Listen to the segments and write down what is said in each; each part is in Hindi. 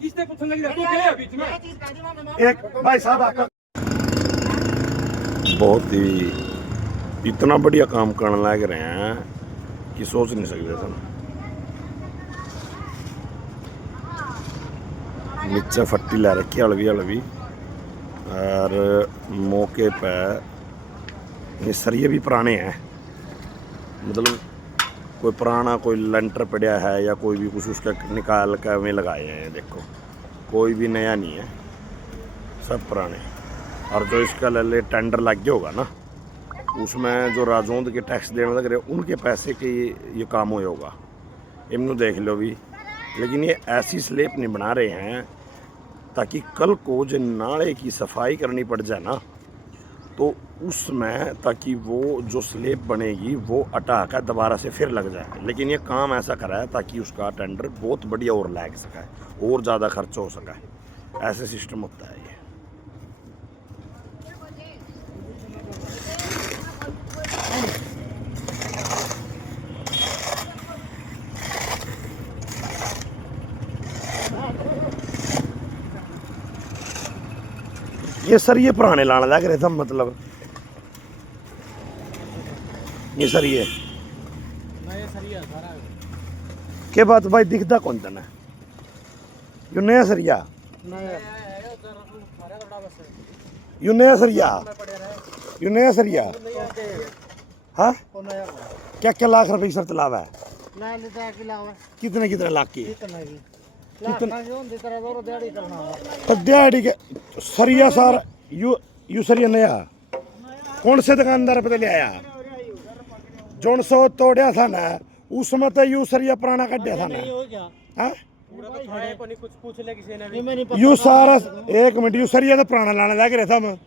किसने पूछने लगी तू क्या है बीच में? एक भाई साहब आपका बहुत ही इतना बढ़िया काम करने लग रहे हैं कि सोच नहीं सकते थे। नीचे फट्टी ला रखी हलवी हलवी और मौके पे ये सरिये भी पुराने हैं, मतलब कोई पुराना कोई लेंटर पड़ा है या कोई भी कुछ उसका निकाल कर में लगाए हैं। देखो कोई भी नया नहीं है, सब पुराने। और जो इसका ले टेंडर लग गया होगा ना, उसमें जो राजौंद के टैक्स देने लग रहे उनके पैसे के ये काम हो होगा। इमनु देख लो भी। लेकिन ये ऐसी स्लेब नहीं बना रहे हैं ताकि कल को जो नाले की सफाई करनी पड़ जाए ना, तो उसमें ताकि वो जो स्लेब बनेगी वो हटा कर दोबारा से फिर लग जाए। लेकिन ये काम ऐसा करा है ताकि उसका टेंडर बहुत बढ़िया और लग सका है और ज़्यादा खर्च हो सका है। ऐसे सिस्टम होता है ये सर ये पुराने लाने लग रहे थे, मतलब ये सर ये के बात भाई दिखता कौन था ना यो नया सरिया यो नया सरिया यो नया सरिया। हाँ क्या क्या लाख रुपए की शर्त लावा है? कितने कितने लाख की? दिहाड़ी के सरिया सार यू सरिया नया कौन से दुकानदार पे ले आया? जोन सौ तोड़िया था ना उसमें तो यू सरिया पुराना कटिया था ना। हाँ यू सारा एक मिनट यू सरिया तो पुराना लाने लग रहे थे हम।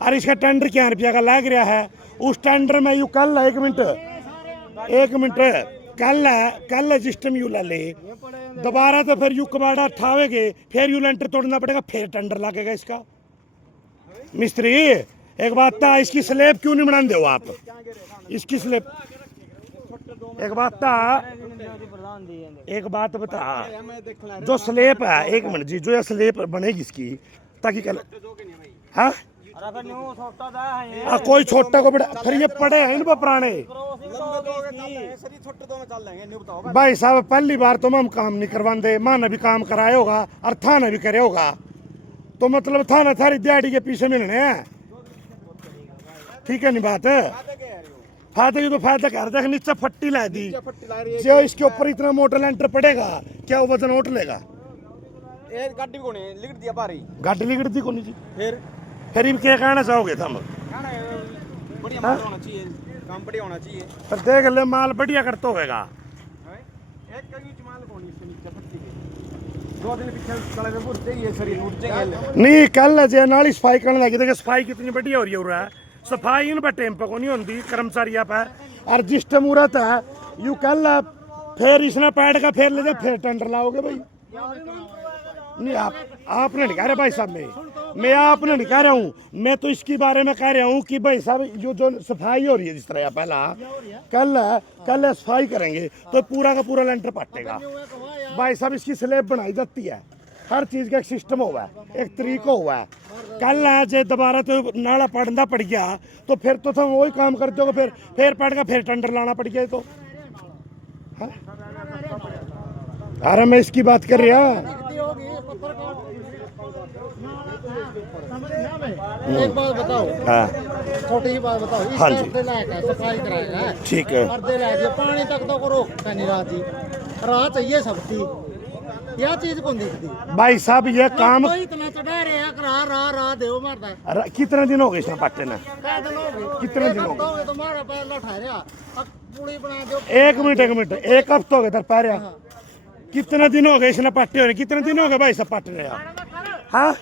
और इसका टेंडर क्या रुपया का लग रहा है? उस टेंडर में यू कल एक मिनट कल सिस्टम यू ला ले दोबारा, तो फिर यू कबाड़ा ठावेगे, फिर यू लेंटर तोड़ना पड़ेगा, फिर टेंडर लगेगा इसका। मिस्त्री एक बात था, इसकी स्लेब क्यों नहीं बना दो आप? इसकी स्लेब एक बात बता, जो स्लेब है एक मिनट जी, जो ये स्लेब बनेगी इसकी ताकि कल हाँ कोई छोटा को बड़ा फिर ये पड़े हैं इन पर पुराने। भाई साहब पहली बार तो हम काम नहीं करवाते, माँ ने भी काम कराया होगा और था ने भी करे होगा, तो मतलब था ना थारी दिहाड़ी के पीछे मिलने हैं। ठीक है नहीं बात फायदा की तो फायदा कर देख नीचे फट्टी ला दी, जो इसके ऊपर इतना मोटा लेंटर पड़ेगा क्या वो वजन उठ लेगा? गाड़ी को नहीं लिख दिया पारी, गाड़ी लिख दी को नहीं जी। फिर क्या कहना चाहोगे तुम? बढ़िया माल होना चाहिए, काम बढ़िया होना चाहिए। पर देख ले माल बढ़िया करता होगा। एक कगी माल को नहीं, इसके नीचे फट्टी के 2 दिन पीछे चले गए पूरे ये शरीर उठ जाएगा। नहीं कल जे नाली सफाई करने लगी देखो सफाई कितनी बढ़िया हो रही है। सफाई इन पर टेम्पो को नहीं होती कर्मचारी पे, और जिस मुहूर्त है यू कल फिर इसने पैड का फिर ले जाए फिर टेंडर लाओगे भाई। नहीं आपने नहीं कह रहे भाई साहब, मैं आपने नहीं कह रहा हूँ, मैं तो इसके बारे में कह रहा हूँ कि भाई साहब जो सफाई हो रही है जिस तरह पहला कल सफाई करेंगे तो पूरा का पूरा लेंटर पटेगा। भाई साहब इसकी स्लेब बनाई जाती है, हर चीज़ का एक सिस्टम हुआ है, एक तरीका हुआ है। कल आज दोबारा तो नाला पड़ना पड़ गया तो फिर तो तुम वही काम करते हो, फिर पड़ गया फिर टेंडर लाना पड़ गया। तो हाँ? अरे मैं इसकी बात कर रहा। एक बात बताओ, छोटी सी बात बताओ, हाँ जी सफाई कराएगा ठीक है, पानी तक तो को रोकता नहीं रहा जी, राह चाहिए सबकी, यह चीज कौन दिखती? भाई साहब ये काम इतना चढ़ा रहे हैं, राह देव मारता। कितने दिन हो गए इसने पाटे ने? कितने दिन हो गए? तुम्हारा पहला ठहरा पूरी बना दो। एक मिनट एक हफ्ता हो गया तर पा रहा। कितने दिन हो गए इसने पाटे हो? कितने दिन हो गए भाई साहब पाटे ने? हाँ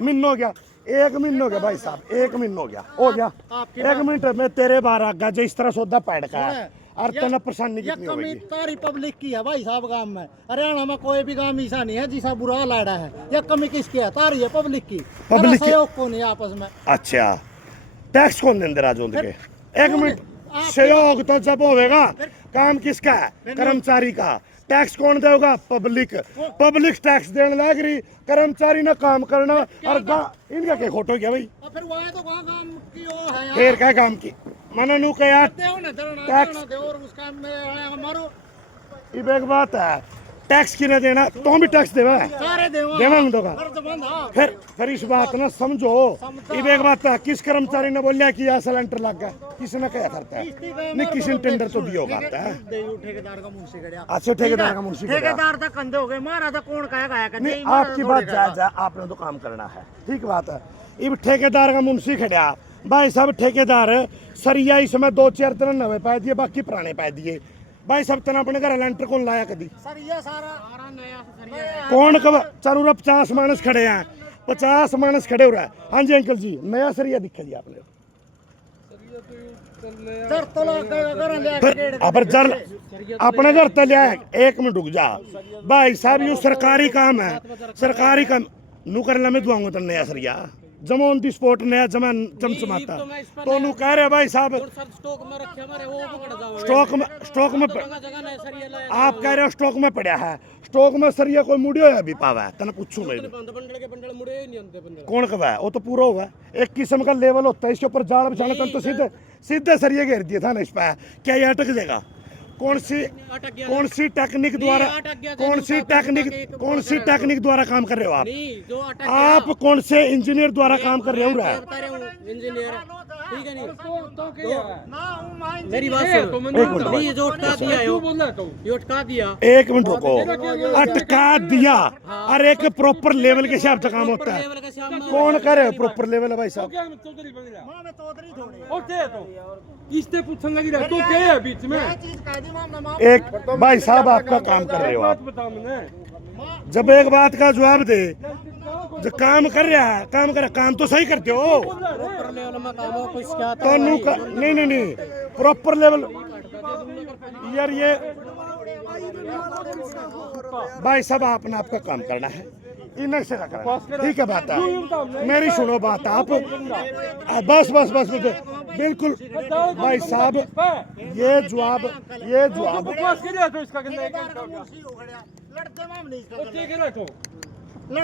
महीना हो गया, 1 महीना हो गया भाई साहब, 1 महीना हो गया। 1 मिनट में तेरे बार आगा जो इस तरह सौदा पैड का है और तना परेशानी कितनी होगी? कमी पब्लिक की है भाई साहब, गांव में हरियाणा में कोई भी गांव ऐसा नहीं है जिसका बुरा लाड़ा है। यह कमी किसकी है? तारी है पब्लिक की, सहयोग को नहीं आपस में। अच्छा टैक्स कौन देंगे राजौंद के? 1 मिनट सहयोग तो जब होगा काम किसका है? कर्मचारी का। टैक्स कौन देगा? पब्लिक। पब्लिक टैक्स देने लग रही, कर्मचारी ना काम करना और इनका क्या खोटो क्या भाई? फिर वो है तो वहाँ काम की वो है यार। फिर क्या काम की मानो नू का यार दे ना देना टैक्स दे और उसका में मारो ये एक बात है, टैक्स की ना देना तो भी टैक्स देवा सारे देवा तो का बंद हाँ फिर इस बात ना समझो। ये एक बात है, किस कर्मचारी ने बोलिया कि यहाँ सिलेंडर लग गया? किसने क्या करता है? नहीं किसी ने टेंडर तो दिया होगा है। ठेकेदार का मुंशी गया। अच्छा ठेकेदार का मुंशी गया। ठेकेदार तक कंधे हो गए, मारा था कौन कहेगा नहीं आपकी बात जायज है, आपने तो काम करना है, ठीक बात है। अब ठेकेदार का मुंशी खड़ा भाई साहब, ठेकेदार सरिया इसमें 2-4 पै दिए, बाकी पुराने पै दिए भाई साहब। तना अपने घर लेंटर कौन लाया कदी? सरिया सारा नया सरिया कौन कब चारू 50 मानस खड़े हैं, 50 मानस खड़े हो रहा है। हाँ जी अंकल जी, नया सरिया दिखा जी आपने? फिर अपर जर अपने घर तले आए, 1 मिनट रुक जा भाई साहब, ये सरकारी काम है, सरकारी काम नू करना मैं दुआंगा तो नया सरिया जमा ऑन दी स्पॉट नया जमा चमचमाता तो नू कह रहे भाई साहब स्टॉक में आप कह रहे हो स्टॉक में पड़ा है, स्टॉक में सरिया कोई मुड़ियो है अभी पावा है तना पूछू मैं कौन कब है? वो तो पूरा हुआ है, एक किस्म का लेवल होता है, इसके ऊपर जाल बिछाना तन तो सीधे सीधे सरिया घेर दिया था ना इस पे, क्या ये अटक जाएगा? कौन सी टेक्निक द्वारा कौन सी टेक्निक द्वारा काम कर रहे हो आप कौन से इंजीनियर द्वारा काम कर रहे हो? इंजीनियर ठीक है नहीं मेरी बात सुनो, ये जो अटका दिया ये अटका दिया 1 मिनट रुको, अटका दिया और एक प्रॉपर लेवल के हिसाब से काम होता है। कौन करे प्रॉपर लेवल है भाई साहब? इससे पूछने लगी तो क्या है बीच में? एक भाई साहब आपका काम कर रहे हो आप, जब एक बात का जवाब दे, जो काम कर रहा है काम कर काम तो सही करते हो तो नहीं प्रॉपर लेवल यार। ये भाई साहब आपने आपका काम करना है, इन से करना, ठीक है बात है मेरी सुनो बात आप बस बिल्कुल भाई साहब, ये जवाब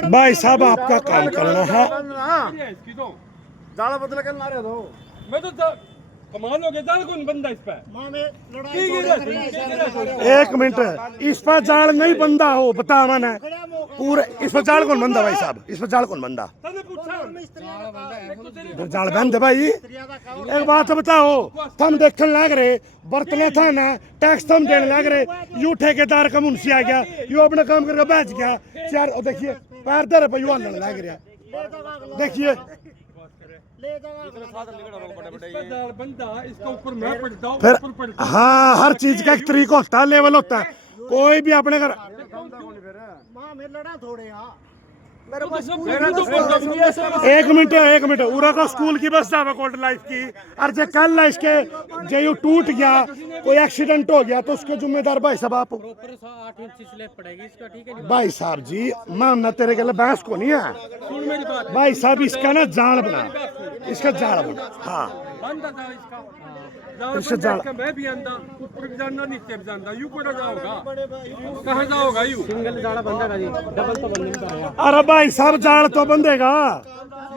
भाई साहब आपका काम करना है। जाड़ा बदल कर ला रहे हो मैं तो कमाल हो गया, जाल कौन बंदा इस पे? 1 मिनट, इस पर जाल नहीं बंदा हो बता मैंने पूरे, इस पर जाल कौन बंदा भाई साहब? इस पर जाल कौन बंदा? जाल बंद भाई। एक बात बताओ, थम देखने लग रहे बर्तन था ना, टैक्स थम देने लग रहे, यू ठेकेदार का मुंशी आ गया, यू अपना काम करके बैठ गया चार, देखिए पैर दर पे यू हलने लग रहा, देखिए फिर हाँ हर चीज का एक तरीका होता है, लेवल होता है, कोई भी अपने घर एक मिनट उरा का स्कूल की बस जावा कोल्ड लाइफ की, और जो कल है इसके जो यू टूट गया, कोई एक्सीडेंट हो गया तो उसके जिम्मेदार भाई साहब आप भाई साहब जी, मामला तेरे के लिए बहस को नहीं है भाई साहब, इसका ना जाल बना, इसका जाल बना, हाँ इसका जाल मैं भी आंदा ऊपर भी जाना नीचे भी जाना, यू कोड़ा जाओगा कहाँ जाओगा? यू सिंगल जाड़ा बंदा जी, डबल तो बंद नहीं करेगा। अरे भाई साहब जाल तो बंदेगा।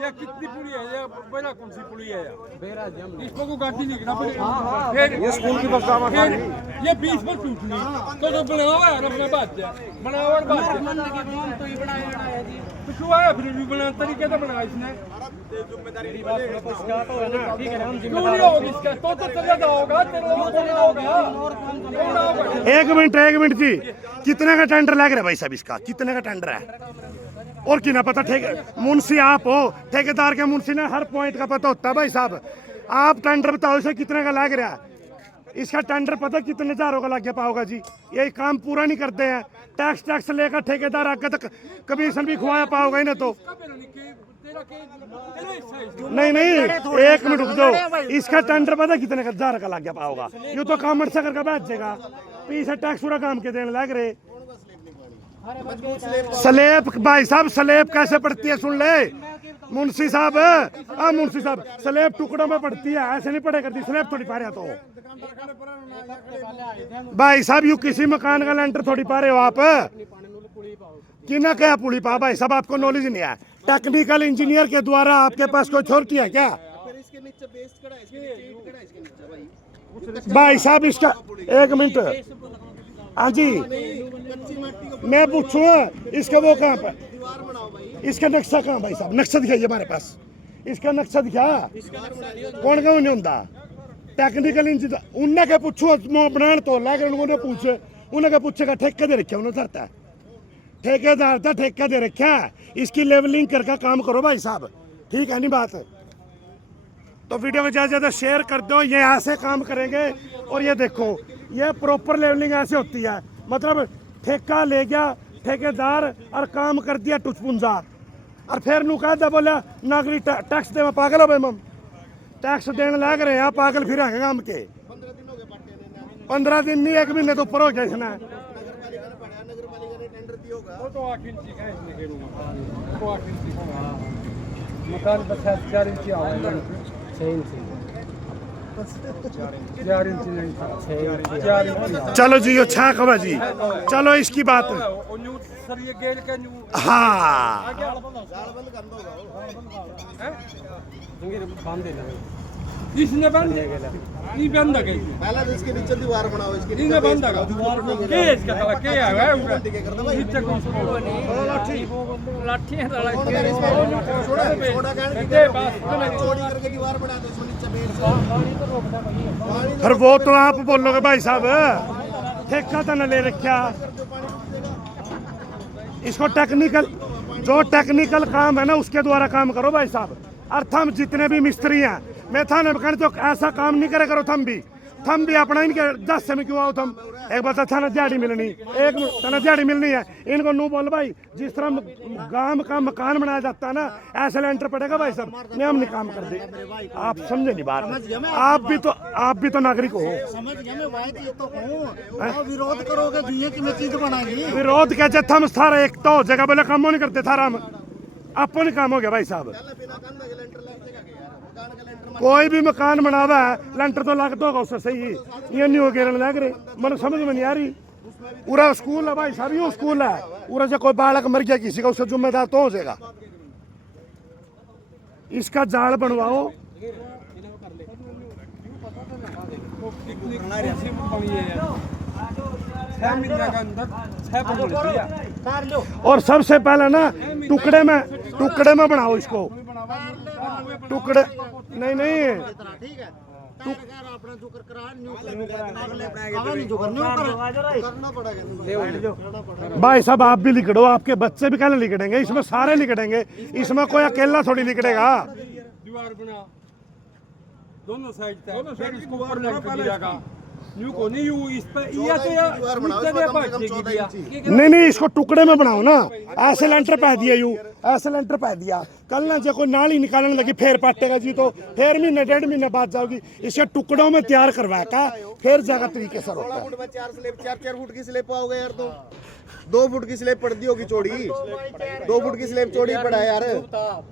ये कितनी पुली है? ये बड़ा कौन सी पुली है? इसको को गाड़ी नहीं गिरा फिर ये स्कूल की बस जावा ये 20 पर टूटनी तो बनावा है अपना बात है, बनावा बात मन के काम तो ये बनाया है जी, तो क्यों आया फिर भी बना तरीके से बनाया इसने, जिम्मेदारी बात है इसका तो है ना, ठीक है हम जिम्मेदार हो इसका तो चला जाओगा तेरा होगा। 1 मिनट जी, कितने का टेंडर लग रहा है भाई साहब? इसका कितने का टेंडर है? और की ना पता, ठेके मुंशी आप हो, ठेकेदार के मुंशी ने हर पॉइंट का पता होता है भाई साहब। आप टेंडर बताओ इसे कितने का लग रहा है? इसका टेंडर पता कितने हजारों का लग गया पाओगा जी? यही काम पूरा नहीं करते हैं, टैक्स लेकर ठेकेदार आगे तक कमीशन भी खुआया पाओगा ही ना तो नहीं 1 मिनट रुक जाओ, इसका टेंडर पता कितने का हजार का लग गया पाओगा? ये तो काम से करके बैठ जाएगा, पीछे टैक्स पूरा काम के देने लग रहे। स्लेब भाई साहब स्लेब कैसे पड़ती है सुन ले, मुंशी साहब मुंशी साहब स्लैब टुकड़ों में पड़ती है, ऐसे नहीं पड़े करती स्लैब थोड़ी पा रहे तो भाई साहब यू किसी मकान का लेंटर थोड़ी पा रहे हो आप कि ना क्या पुली पा भाई साहब आपको नॉलेज नहीं है टेक्निकल इंजीनियर के द्वारा आपके पास कोई अथॉरिटी है क्या भाई साहब इसका एक मिनट हाँ जी मैं पूछूँ इसका वो कहाँ पर इसका नक्शा कहाँ भाई साहब नक्शा दिखाइए हमारे पास इसका नक्शा दिखा कौन कौन नहीं होता टेक्निकल इंजीनियर उन्हें क्या पूछो बनाने तो लेकर उन्होंने पूछे उन्हें क्या पूछेगा ठेका दे रखा उन्होंने धरता ठेकेदार था ठेका दे रखा इसकी लेवलिंग करके काम करो भाई साहब ठीक है नहीं बात तो वीडियो को ज़्यादा से ज़्यादा शेयर कर दो ये ऐसे काम करेंगे और ये देखो ये प्रॉपर लेवलिंग ऐसे होती है मतलब ठेका ले गया ठेकेदार और काम कर दिया टुचपुंजा और फिर नु कहता बोला नागरिक टैक्स दे पागल हो भाई मम टैक्स देने लग रहे हैं पागल फिर आगे काम के 15 दिन नहीं 1 महीने तो ऊपर हो गया इसने वो तो 8 इंच का है इसने घेरूंगा वो 8 इंच का मकान पर 4 इंच आएगा 6 इंच 4 इंच नहीं 4 इंच चलो जी यो छा कबा जी चलो इसकी बात सर ये गेल का हाँ इसने बंद ये बंद है पहला तो इसके नीचे दीवार बनाओ इसके इसने बंद है के इसका तला के है नीचे कौन सा लाठी है तला छोटा के पास चौड़ी करके दीवार बना दो इसको नीचे बेड फिर वो तो आप बोलोगे भाई साहब ठेका तो न ले रखा इसको जो टेक्निकल काम है ना उसके द्वारा काम करो भाई साहब और थम जितने भी मिस्त्री हैं मैं थाने में तो ऐसा काम नहीं करे करो थम भी अपना इनके 10 से में क्यों आओ थम एक बार थाना दिहाड़ी मिलनी एक थाना दिहाड़ी मिलनी है इनको नू बोल भाई जिस तरह गांव का मकान बनाया जाता है ना ऐसे लेंटर पड़ेगा भाई साहब नियम नहीं काम कर दे आप समझे नहीं बात आप भी तो नागरिक हो समझ गया मैं भाई तो हूं और विरोध करोगे दुनिया की मैं चीज बनाएंगी विरोध कैसे थम सारा एक तो जगह बोले काम नहीं करते थारा हम आपको नहीं काम हो गया भाई साहब कोई भी मकान बनावा है लेंटर तो लगता होगा उससे सही ये नहीं हो गया लग रहे मन समझ में नहीं आ रही पूरा स्कूल है भाई साहब यूँ स्कूल है पूरा जब कोई बालक मर गया किसी का उससे जिम्मेदार तो हो जाएगा इसका जाल बनवाओ और सबसे पहले ना टुकड़े में बनाओ इसको टुकड़े नहीं ठीक है अपना जो कर करा न्यू करना पड़ेगा भाई साहब आप भी लिखड़ो आपके बच्चे भी कहने लिखड़ेंगे इसमें सारे लिखड़ेंगे इसमें कोई अकेला थोड़ी लिखड़ेगा दीवार बना दोनों साइड तक फिर इसको ऊपर लगा न्यू को नहीं यू इस पे ये तो नहीं इसको टुकड़े में बनाओ ना ऐसे लेंटर पा दिया ऐसे लेंटर पा दिया कल ना जो कोई नाली निकालने लगी फिर पाटेगा जी तो फिर महीने 1.5 महीने बाद जाओगी इसके टुकड़ों में तैयार करवाया का फिर जाकर तरीके से रोकता है 4 फुट की स्लेब पाओगे यार तो 2 फुट की स्लेब पड़ दी होगी चौड़ी 2 फुट की स्लेब चौड़ी पड़ा है यार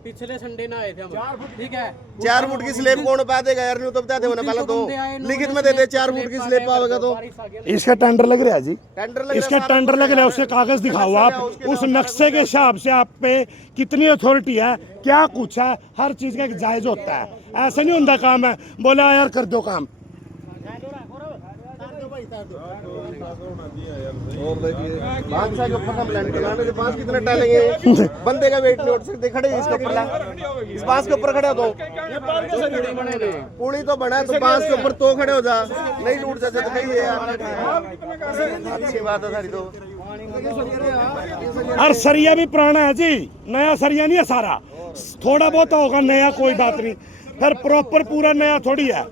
पिछले संडे ना आए थे हम ठीक है 4 फुट की स्लेब कौन पा देगा यार न्यू तो बता दे पहले तो लिखित में दे दे 4 फुट की स्लेब पाओगे तो इसका टेंडर लग रहा है जी टेंडर इसका टेंडर लग रहा है उससे कागज दिखाओ आप उस नक्शे के हिसाब से आप पे कितनी अथॉरिटी है क्या कुछ है हर चीज का एक जायज होता है ऐसे नहीं होता काम है बोला यार कर दो काम बादशाह के ऊपर हम लैंड लगाने के पास कितने टालेंगे बंदे का वेट नहीं उठ सकते खड़े इसके ऊपर इस बांस के ऊपर खड़े हो तो पुली तो बना है तो बांस के ऊपर तो खड़े हो जा नहीं टूट जाते तो कही है अच्छी बात है सारी तो और सरिया भी पुराना है जी नया सरिया नहीं है सारा थोड़ा बहुत होगा नया कोई बात नहीं फिर प्रॉपर पूरा नया थोड़ी है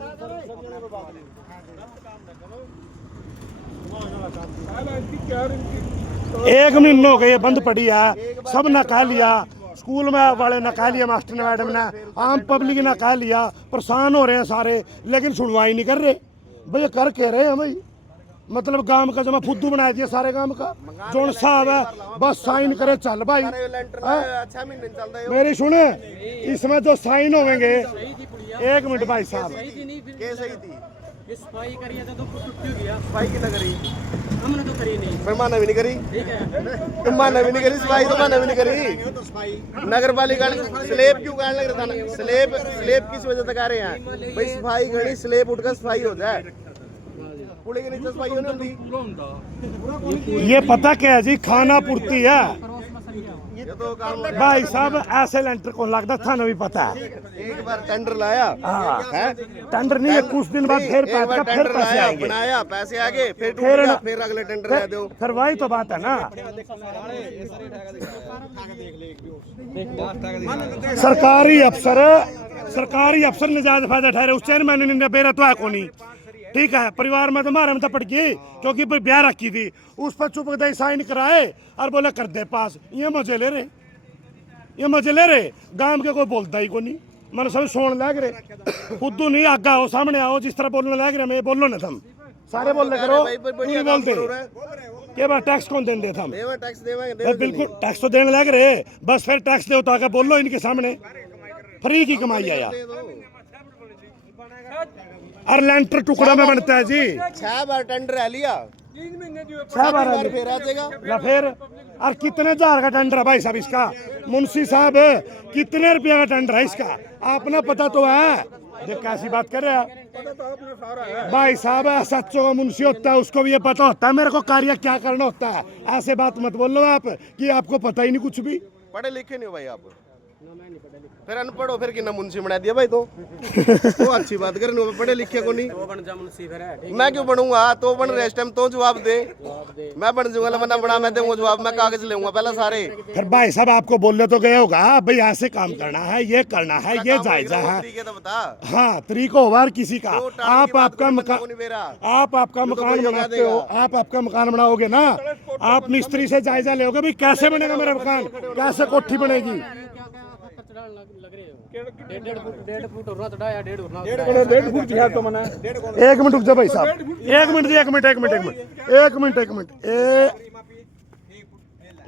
1 महीना हो गया ये बंद पड़ी है सब ने कह लिया स्कूल में वाले ने कह लिया मास्टर ने मैडम ने आम पब्लिक ने कह लिया परेशान हो रहे हैं सारे लेकिन सुनवाई नहीं कर रहे भैया कर कह रहे हैं भाई मतलब गांव का जमा फुद्दू बना दिया सारे गांव का जोन साहब है बस साइन करे चल भाई। अच्छा महीने चलता है मेरी सुने इसमें जो साइन होंगे 1 मिनट भाई साहब के सही थी ये सफाई करी है तो टूटी हुई है। सफाई की ना करी हमने तो करी नहीं। फिर माना भी नहीं करी ठीक है तुम माना भी नहीं करी सफाई तो माना भी नहीं करी नगर पालिका स्लेब क्यों काटने लग रहा था ना स्लेब किस वजह से कह रहे हैं भाई सफाई करनी स्लेब उठकर सफाई हो जाए पुणे के नीचे सफाई होनी होती ये पता क्या है जी खाना पूर्ति है ये तो काम भाई साहब ऐसे लेंटर को लगता था ना भी पता है। एक बार टेंडर लाया हाँ है टेंडर नहीं है कुछ दिन बाद फिर एक बार फिर टेंडर पैसे लाया आएंगे बनाया पैसे आगे फिर टूट फिर गया फिर अगले टेंडर ला दो फिर वही तो बात है ना। सरकारी अफसर निजात फायदा ठहरे उस चेयरमैन ने बेरा तो है को नहीं ठीक है परिवार में तो मारे में तो पड़ गई क्योंकि ब्याह रखी थी उस पर चुप गए साइन कराए और बोले कर दे पास ये मजे ले रहे गांव के कोई बोलता ही को नहीं मैंने सब सोन लग रहे खुद नहीं आगा आओ सामने आओ जिस तरह बोलने लग रहे मैं बोलो ना तुम सारे बोल करो नहीं बोलते के बार टैक्स कौन देने हम टैक्स देवांगे बिल्कुल टैक्स तो देने लग रहे बस फिर टैक्स दो तो आके बोलो इनके सामने फ्री की कमाई है यार और लेंटर टुकड़ा में बनता है जी 6 बार टेंडर है लिया 3 महीने जो 6 बार फिर आ जाएगा या फिर और कितने हजार का टेंडर है भाई साहब इसका मुंशी साहब कितने रुपया का टेंडर है इसका आपने पता तो है ये कैसी बात कर रहे हैं भाई साहब सच्चों का मुंशी होता है उसको भी ये पता होता है मेरे को कार्य क्या करना होता है ऐसे बात मत बोलो आप कि आपको पता ही नहीं कुछ भी पढ़े लिखे नहीं हो भाई आप फिर अनपढ़ हो फिर कितना मुंशी बना दिया भाई तो अच्छी बात कर पढ़े लिखे को नहीं वो बन जा मुंशी फिर है। मैं क्यों बनूंगा तो बन रहे टाइम तो जवाब दे मैं बन जाऊंगा बना बना मैं दूंगा जवाब मैं कागज लूंगा पहले सारे फिर भाई साहब आपको बोलने तो गए होगा भाई ऐसे काम करना है ये करना है ये जायजा है ठीक है तो बता हाँ तरीका होगा हर किसी का तो टाल आप की बात आपका करो, मकान बंदे को नहीं बेरा। आप आपका मकान कोई बनाते देगा। हो आप आपका मकान बनाओगे ना आप मिस्त्री से जायजा लोगे भाई कैसे बनेगा मेरा मकान कैसे कोठी बनेगी लग रहे हो 1.5 फुट और रत डाया 1.5 होना 1.5 फुट है तो मना 1 मिनट रुक जा भाई साहब 1 मिनट जी 1 मिनट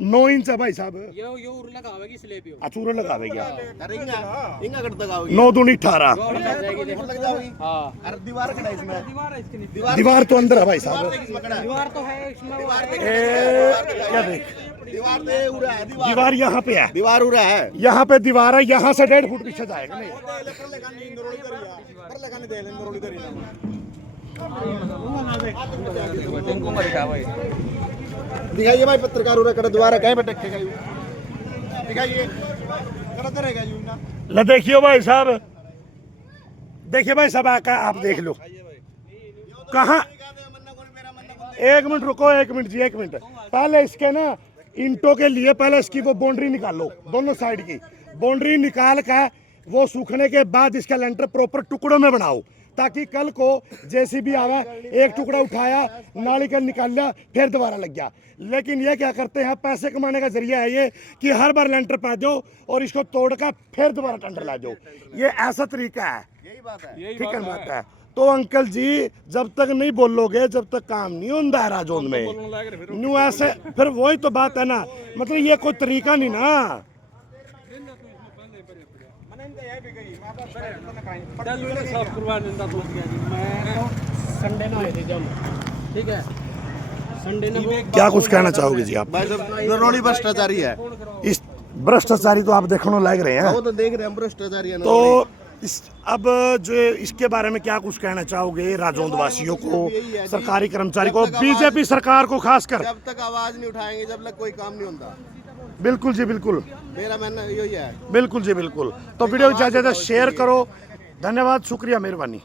9 इंच है भाई साहब यो उर लगावेगी स्लेब यो अचूरा लगावे क्या अरे इंगा कट तक आओगी 9 दूनी 18 लग जाओगी हां अरे दीवार कटा इसमें दीवार है इसकी दीवार तो अंदर है भाई साहब इसमें कटा दीवार तो है इसमें वो है। क्या देख दीवार दे उड़ा है दीवार यहाँ पे है दीवार उड़ा है यहाँ पे दीवार है यहाँ से 1.5 फुट पीछे जाएगा नहीं दिखाइए भाई पत्रकार उड़ा कर दोबारा कहीं पे टकेगा यू दिखाइए करते रहेगा यू ना ल देखियो भाई साहब देखिए भाई साहब आप देख लो कहाँ 1 मिनट रुको 1 मिनट जी 1 मिनट पहले इसके ना इंटों के लिए पहले इसकी वो बाउंड्री निकालो दोनों साइड की बाउंड्री निकाल कर वो सूखने के बाद इसका लेंटर प्रॉपर टुकड़ों में बनाओ ताकि कल को जैसे भी आवा एक टुकड़ा उठाया नाली का निकाल लिया फिर दोबारा लग गया। लेकिन ये क्या करते हैं पैसे कमाने का जरिया है ये कि हर बार लेंटर पा दो और इसको तोड़कर फिर दोबारा टेंडर ला दो ये ऐसा तरीका है यही बात है ठीक है बात है। तो अंकल जी जब तक नहीं बोलोगे जब तक काम नहीं होता है राजौंद में न्यू ऐसे फिर वही तो बात है ना मतलब ये कोई तरीका नहीं ना साफ करवा देता तो मैं तो संडे ना आए थे जब ठीक है संडे ने क्या कुछ कहना चाहोगे जी आप भाई साहब रोड़ी भ्रष्टाचारी है इस भ्रष्टाचारी तो आप देखने लग रहे हैं वो तो देख रहे हैं हम भ्रष्टाचारी है तो अब जो इसके बारे में क्या कुछ कहना चाहोगे राजौंद वासियों को सरकारी कर्मचारी को बीजेपी सरकार को खासकर जब तक आवाज नहीं उठाएंगे जब तक कोई काम नहीं होता बिल्कुल जी बिल्कुल मेरा मानना यही है बिल्कुल जी बिल्कुल तो वीडियो को ज़्यादा से ज़्यादा शेयर करो धन्यवाद शुक्रिया मेहरबानी।